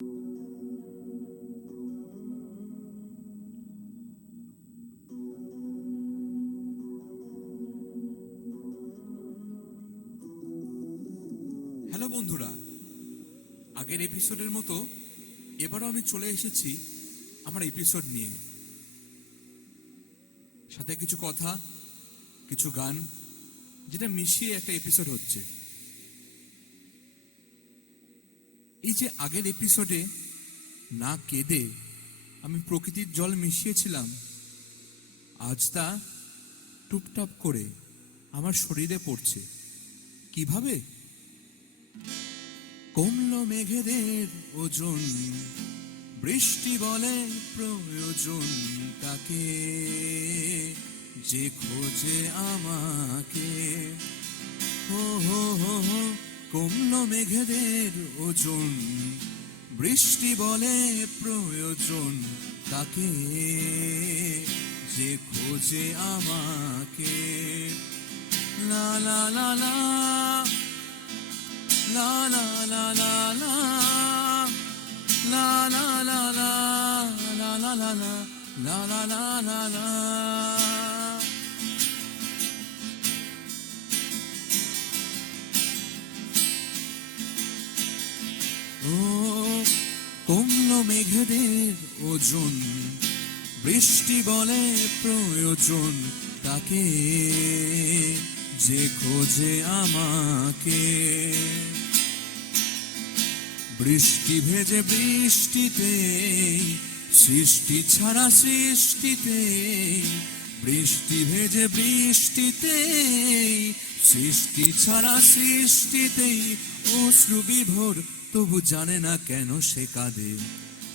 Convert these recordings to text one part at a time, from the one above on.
Hello বন্ধুরা, আগের এপিসোডের মতো এবারও আমি চলে এসেছি আমার এপিসোড নিয়ে। সাথে কিছু কথা, কিছু গান, যেটা মিশিয়ে একটা এপিসোড হচ্ছে। এই যে আগের এপিসোডে না কেঁদে আমি প্রকৃতির জল মিশিয়েছিলাম, আজ তা টুপটাপ করে আমার শরীরে পড়ছে। কীভাবে? কমল মেঘেদের ওজন, বৃষ্টি বলে প্রয়োজন তাকে যে খোঁজে আমাকে হো হো হো কমল মেঘেদের ওজন বৃষ্টি বলে প্রয়োজন তাকে যে খোঁজে আমাকে লা লা লা লা La la la la la La la la la La la la la La la la মেঘেদের ওজন। বৃষ্টি বলে প্রয়োজন তাকে, যে খোঁজে আমাকে। বৃষ্টি ভেজে বৃষ্টিতে, সৃষ্টি ছাড়া সৃষ্টিতে, বৃষ্টি ভেজে বৃষ্টিতে, সৃষ্টি ছাড়া সৃষ্টিতেই অশ্রু বিভোর, তবু জানে না কেন সে কাঁদে।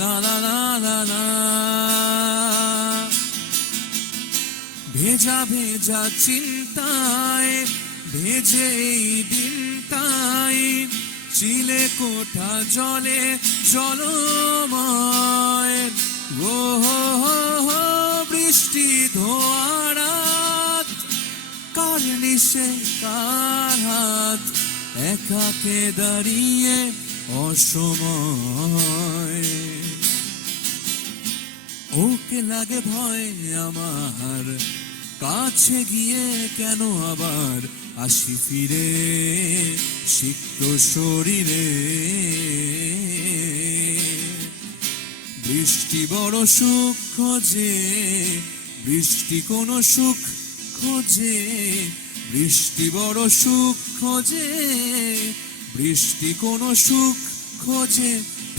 লা লা লা লা ভেজা ভেজা চিন্তায় ভেজে এই দিনটাই চিলে কোঠা জলে জলময় ও হো বৃষ্টি ধোয়ারাত কার নিশে কার হাত একাকে দাঁড়িয়ে অসময় ওকে লাগে ভয় আমার। কাছে গিয়ে কেন আবার আসি ফিরে? সিক্ত শরীরে। বৃষ্টি বড় সুখ খোঁজে, বৃষ্টি কোনো সুখ খোঁজে। বৃষ্টি বড় সুখ খোঁজে, বৃষ্টি কোনো সুখ খোঁজে।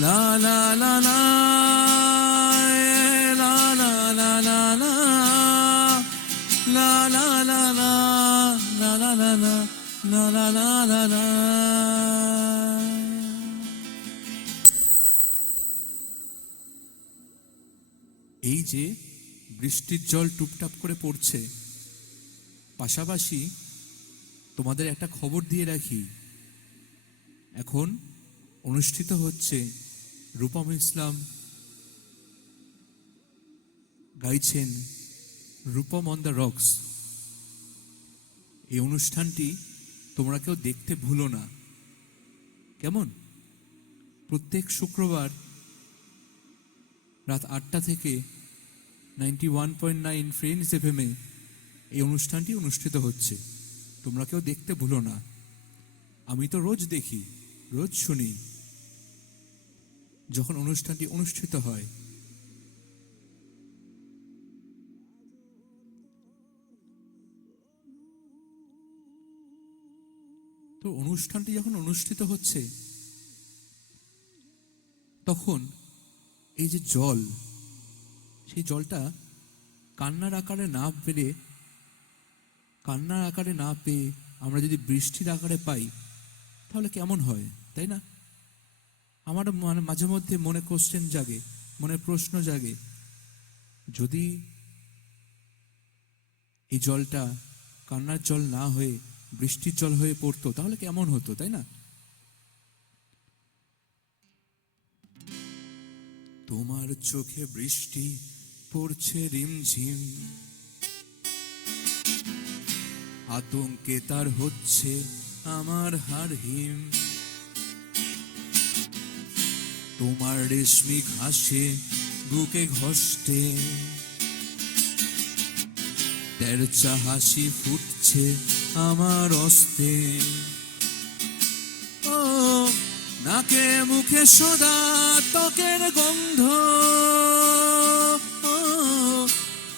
La la la la eh, la la la la la এই যে বৃষ্টির জল টুপটাপ করে পড়ছে পাশাপাশি তোমাদের একটা খবর দিয়ে রাখি এখন অনুষ্ঠিত হচ্ছে রূপম ইসলাম গাইছেন রূপম অন দ্য রক্স। এই অনুষ্ঠানটি তোমরা কেউ দেখতে ভুলো না। কেমন? প্রত্যেক শুক্রবার রাত আটটা থেকে ninety one point nine friends এফএমে এই অনুষ্ঠানটি অনুষ্ঠিত হচ্ছে। তোমরা কেউ দেখতে ভুলো না। আমি তো রোজ দেখি, রোজ শুনি। যখন অনুষ্ঠানটি অনুষ্ঠিত হয়, তো অনুষ্ঠানটি যখন অনুষ্ঠিত হচ্ছে, তখন এই যে জল, সেই জলটা কান্নার আকারে না পেরে কান্নার আকারে না পেয়ে আমরা যদি বৃষ্টির আকারে পাই, তাহলে কেমন হয়? তাই না? আমার মাঝে মধ্যে মনে কোশ্চেন জাগে, মনে প্রশ্ন জাগে, যদি এই জলটা কান্নার জল না হয়ে, বৃষ্টির জল হয়ে পড়তো, তাহলে কেমন হতো, তাই না? তোমার চোখে বৃষ্টি পড়ছে রিমঝিম, আতঙ্কে তার হচ্ছে আমার হার হিম। তোমার রেশমি ঘাসে বুকে ঘষ্টে তেরচা হাসি ফুটছে আমার অস্তে। ও, নাকে মুখে সদা ত্বকের গন্ধ।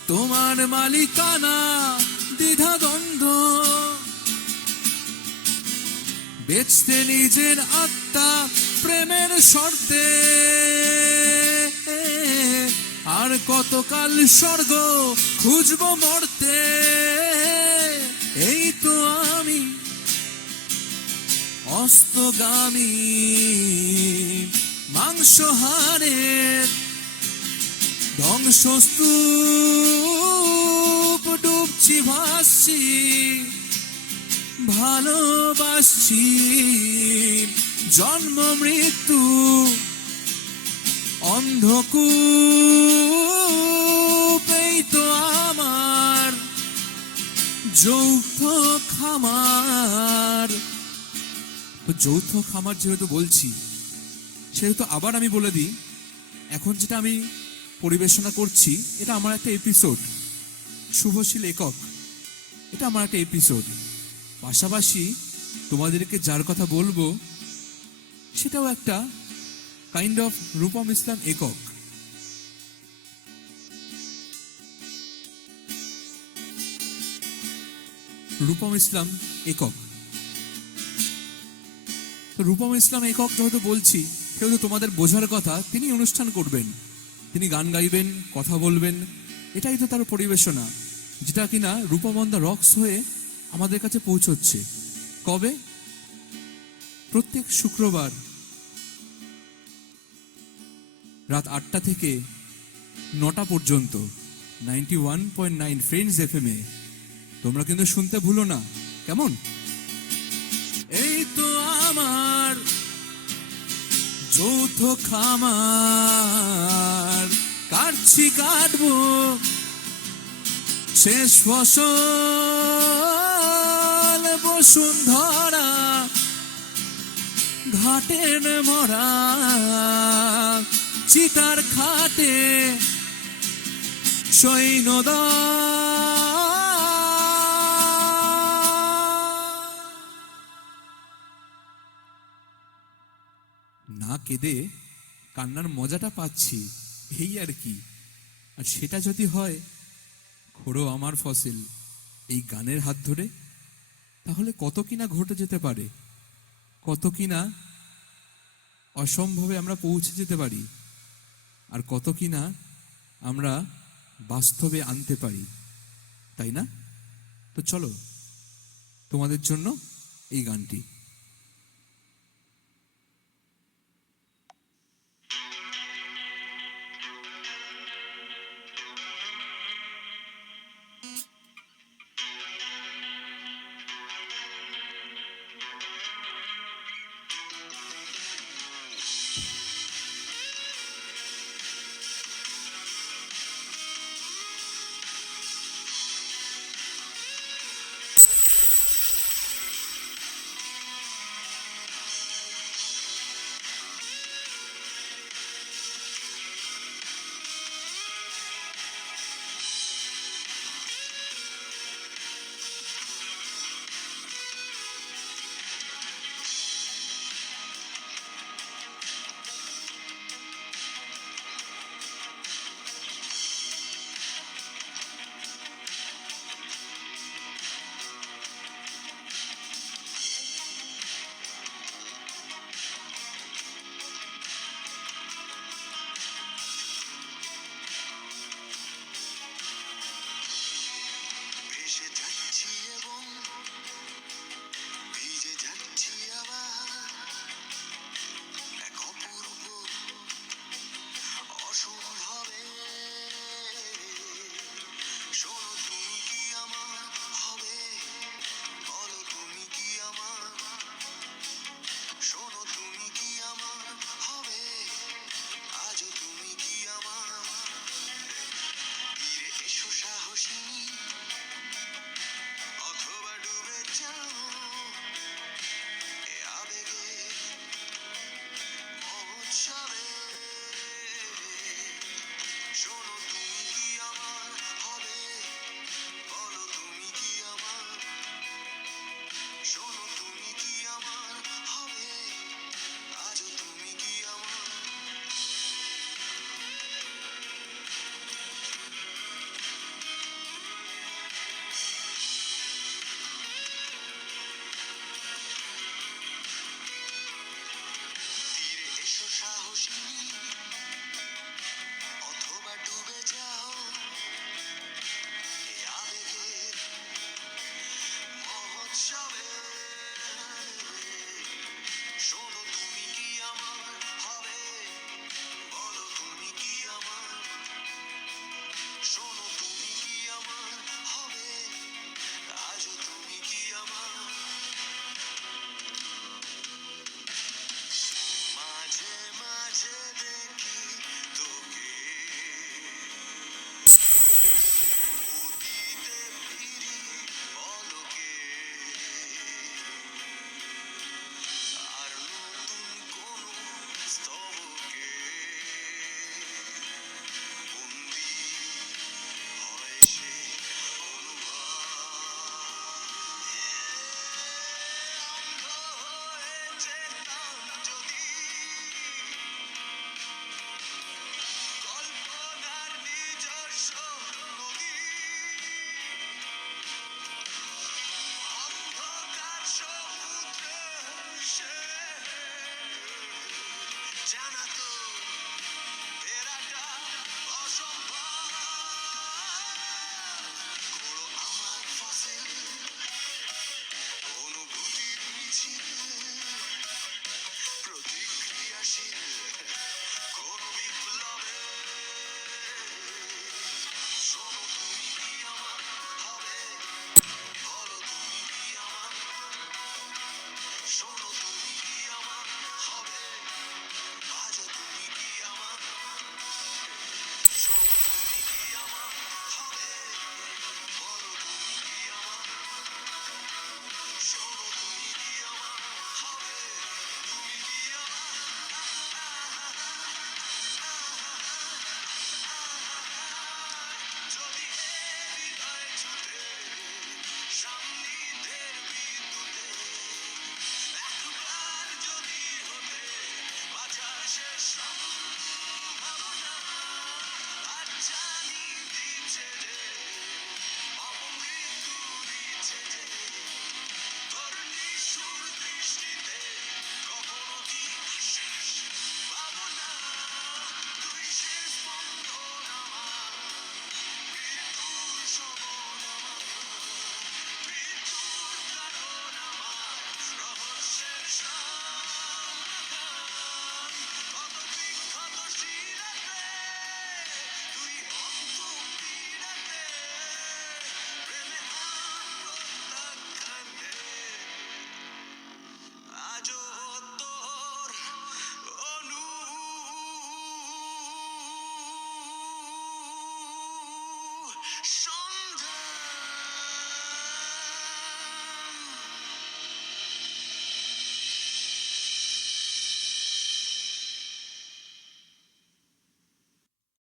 তোমার মালিকানা দ্বিধা দ্বন্দ্ব বেচতে নিজের আত্মা প্রেমের শর্তে আর কতকাল স্বর্গ খুঁজব মরতে? এই তো আমি অস্তগামী, মাংসহারের ধ্বংসস্তূপ ডুবছি, ভাসছি। ভালোবাসছি। জন্ম, মৃত্যু, অন্ধকূপ, এই তো আমার যৌথ খামার। যৌথ খামার যেহেতু বলছি, সেহেতু আবার আমি বলে দিই, এখন যেটা আমি পরিবেশনা করছি, এটা আমার একটা এপিসোড শুভশীল একক, এটা আমার একটা এপিসোড পাশাপাশি তোমাদেরকে যার কথা বলব, সেটাও একটা কাইন্ড অফ রূপম ইসলাম একক। রূপম ইসলাম একক। রূপম ইসলাম একক যেহেতু বলছি, সেহেতু তোমাদের বোঝার কথা, তিনি অনুষ্ঠান করবেন। তিনি গান গাইবেন, কথা বলবেন, এটাই তো তার পরিবেশনা। যেটা কিনা রূপমন্দা রক্স হয়ে আমাদের কাছে পৌঁছচ্ছে। কবে? প্রত্যেক শুক্রবার। রাত আটটা থেকে নটা পর্যন্ত। Ninety one point nine friends F M এ। তোমরা কিন্তু শুনতে ভুলো না। কেমন? এই তো আমার যৌথ খামার। কাটছি, কাটবো। শেষ ফসল। বসুন্ধরা ঘাটের মরা, চিতার খাটে না কেঁদে কান্নার মজাটা পাচ্ছি, এই আর কি। আর সেটা যদি হয়, খোড়ো আমার ফসিল, এই গানের হাত ধরে। তাহলে কত কিনা ঘটে যেতে পারে? কত কিনা অসম্ভবে আমরা পৌঁছে যেতে পারি? আর কত কিনা আমরা বাস্তবে আনতে পারি? তাই না? তো চলো তোমাদের জন্য এই গানটি।